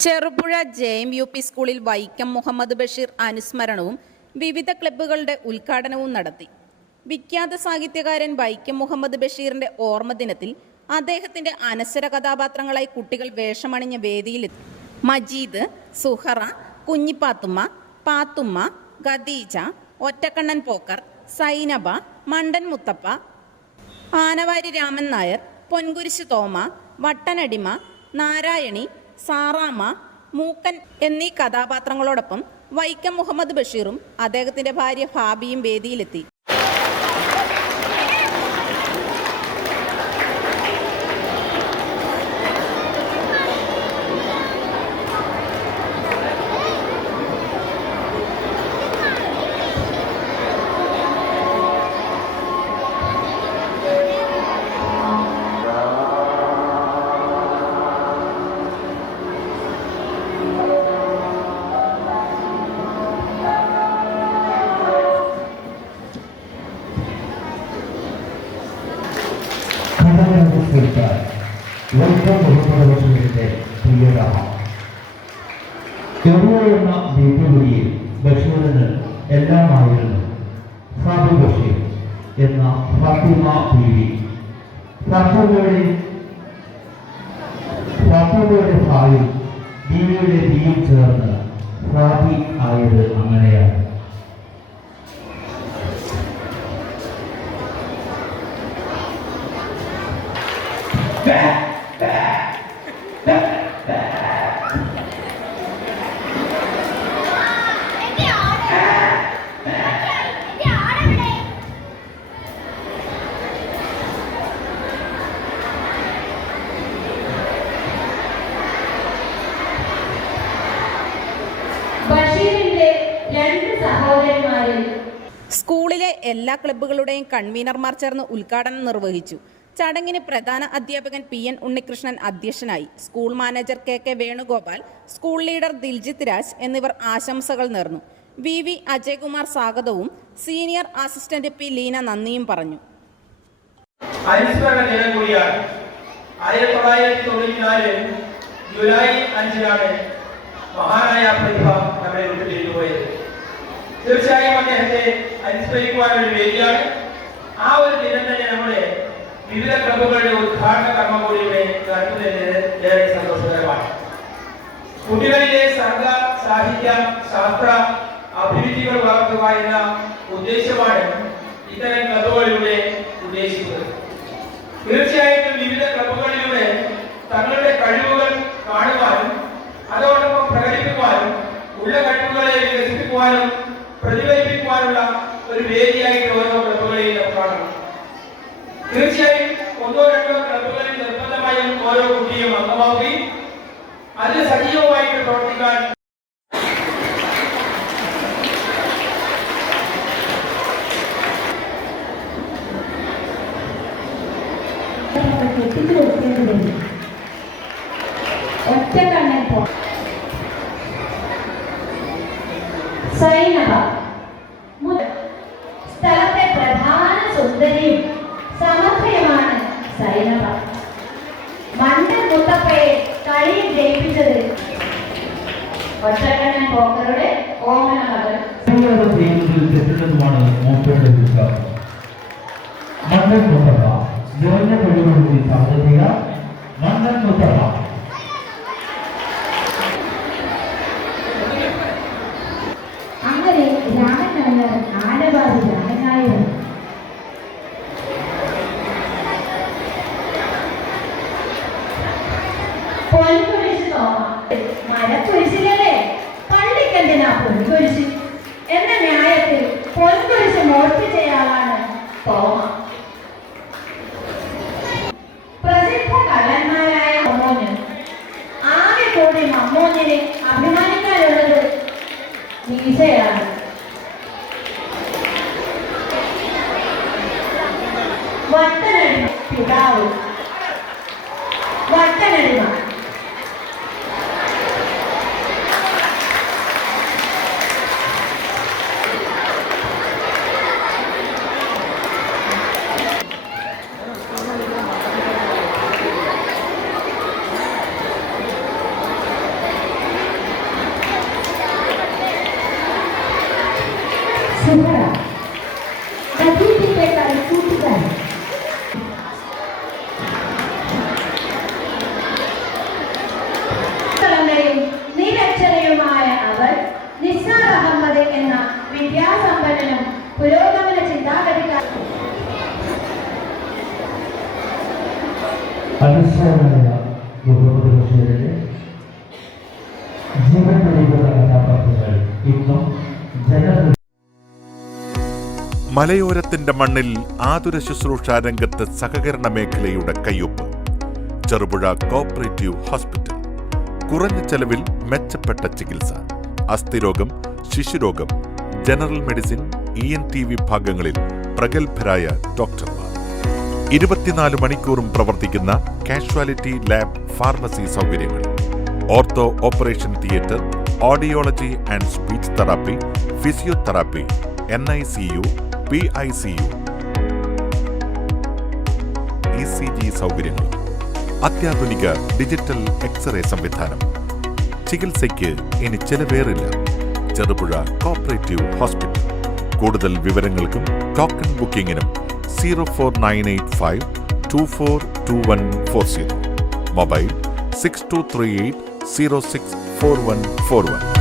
Cherupuzha J M U P സ്കൂളിൽ വൈക്കം മുഹമ്മദ് ബഷീർ അനുസ്മരണവും വിവിധ ക്ലബ്ബുകളുടെ ഉദ്ഘാടനവും നടത്തി. വിഖ്യാത സാഹിത്യകാരൻ വൈക്കം മുഹമ്മദ് ബഷീറിന്റെ ഓർമ്മദിനത്തിൽ അദ്ദേഹത്തിന്റെ അനശ്വര കഥാപാത്രങ്ങളായി കുട്ടികൾ വേഷമണിഞ്ഞ വേദിയിലെത്തി മജീദ് സുഹറ കുഞ്ഞിപ്പാത്തുമ്മ പാത്തുമ്മ ഖദീജ ഒറ്റക്കണ്ണൻ പോക്കർ സൈനബ മണ്ടൻ മുത്തപ്പ ആനവാരി രാമൻ നായർ പൊൻകുരിശ് തോമ വട്ടനടിമ നാരായണി സാറാമ്മ മൂക്കൻ എന്നീ കഥാപാത്രങ്ങളോടൊപ്പം വൈക്കം മുഹമ്മദ് ബഷീറും അദ്ദേഹത്തിന്റെ ഭാര്യ ഫാബിയും വേദിയിലെത്തി. മുഹമ്മദ് ബഷീറിന്റെ പ്രിയരാമ ചെറിയ എന്ന വീട്ടുകുടിയിൽ ബഷീറിന് എല്ലാമായിരുന്നു. സാബു ബഷീർ എന്ന ഫാത്തിമ ബീവി ഫാത്തിമയുടെ ഫാത്തിമയുടെ ഭായും ബീവിയുടെ ബിയും ചേർന്ന് ഫാബി ആയത് അങ്ങനെയാണ്. സ്കൂളിലെ എല്ലാ ക്ലബ്ബുകളുടെയും കൺവീനർമാർ ചേർന്ന് ഉദ്ഘാടനം നിർവഹിച്ചു. ചടങ്ങിന് പ്രധാന അധ്യാപകൻ പി എൻ ഉണ്ണികൃഷ്ണൻ അധ്യക്ഷനായി school manager K K Venugopal school leader Diljith Raj എന്നിവർ ആശംസകൾ നേർന്നു. വി വി അജയ്കുമാർ സ്വാഗതവും സീനിയർ അസിസ്റ്റന്റ് പി ലീന നന്ദിയും പറഞ്ഞു. അനുസ്മരണ ദിനം കൂടിയാണ്. ആയിരത്തി തൊള്ളായിരത്തി തൊണ്ണൂറ്റി ജൂലൈ അഞ്ചിനാണ് മഹാനായ പ്രതിഭ നമ്മളെ വിട്ടിട്ട് പോയത്. തീർച്ചയായും അദ്ദേഹത്തെ അനുസ്മരിക്കുവാനുള്ള ഒരു വേദിയാണ്. ആ ഒരു ദിനം തന്നെ നമ്മുടെ വിവിധ ക്ലബുകളുടെ ഉദ്ഘാടന കർമ്മം കൂടി ഇവിടെ ഏറെ സന്തോഷകരമാണ്. കുട്ടികളിലെ സർഗ സാഹിത്യ ശാസ്ത്ര അഭിരുചികൾ വളർത്തുക എന്ന ഉദ്ദേശമാണ് ഇത്തരം ക്ലബുകളിലൂടെ ഉദ്ദേശിക്കുന്നത് തീർച്ചയായിട്ടും വിവിധ ക്ലബുകളിലൂടെ തങ്ങളുടെ കഴിവുകൾ കാണുവാനും അതോടൊപ്പം പ്രകടിപ്പിക്കുവാനും ഉള്ള കഴിവുകളെ വികസിപ്പിക്കുവാനും പ്രതിഫലിപ്പിക്കുവാനുള്ള ഒരു വേദിയായിട്ട് ഓരോ കുട്ടിയും അംഗമാക്കി അത് സജീവമായിട്ട് പ്രവർത്തിക്കാൻ ഒറ്റ കണ്ണൻ പോ. സൈനവ മണ്ണൻ മുത്തറ നിറഞ്ഞ കഴിവുകളുടെ സാധ്യതയ മണ്ണൻ മുത്തറ അങ്ങനെ പള്ളിക്കെന്തിനാ പൊൻകുരിശ് എന്ന ന്യായത്തിൽ എന്ന വിദ്യാസമ്പന്നനും പുരോഗമന ചിന്താഗതിക്കാരനും അതിശയമായ ബഹുമതി ബഷീറിന്റെ ജീവൻ തെളിയിക്കുന്ന കഥാപാത്രങ്ങൾ ഇന്നും മലയോരത്തിന്റെ മണ്ണിൽ ആതുര ശുശ്രൂഷാ രംഗത്ത് സഹകരണ മേഖലയുടെ കയ്യൊപ്പ്. Cherupuzha cooperative hospital. കുറഞ്ഞ ചെലവിൽ മെച്ചപ്പെട്ട ചികിത്സ. അസ്ഥിരോഗം ശിശുരോഗം general medicine E N T വിഭാഗങ്ങളിൽ പ്രഗത്ഭരായ ഡോക്ടർമാർ. ഇരുപത്തിനാല് മണിക്കൂറും പ്രവർത്തിക്കുന്ന കാഷ്വാലിറ്റി ലാബ് ഫാർമസി സൗകര്യങ്ങൾ. Ortho operation theatre audiology and speech therapy physiotherapy N I C U P I C U. E C G സൗകര്യങ്ങളും. അത്യാധുനിക ഡിജിറ്റൽ എക്സ്റേ സംവിധാനം. ചികിത്സയ്ക്ക് ഇനി ചെലവേറില്ല. ചെറുപുഴ കോപ്പറേറ്റീവ് ഹോസ്പിറ്റൽ കൂടുതൽ വിവരങ്ങൾക്കും token ബുക്കിംഗിനും zero four nine eight five two four two one four zero mobile six two three eight zero six four one four one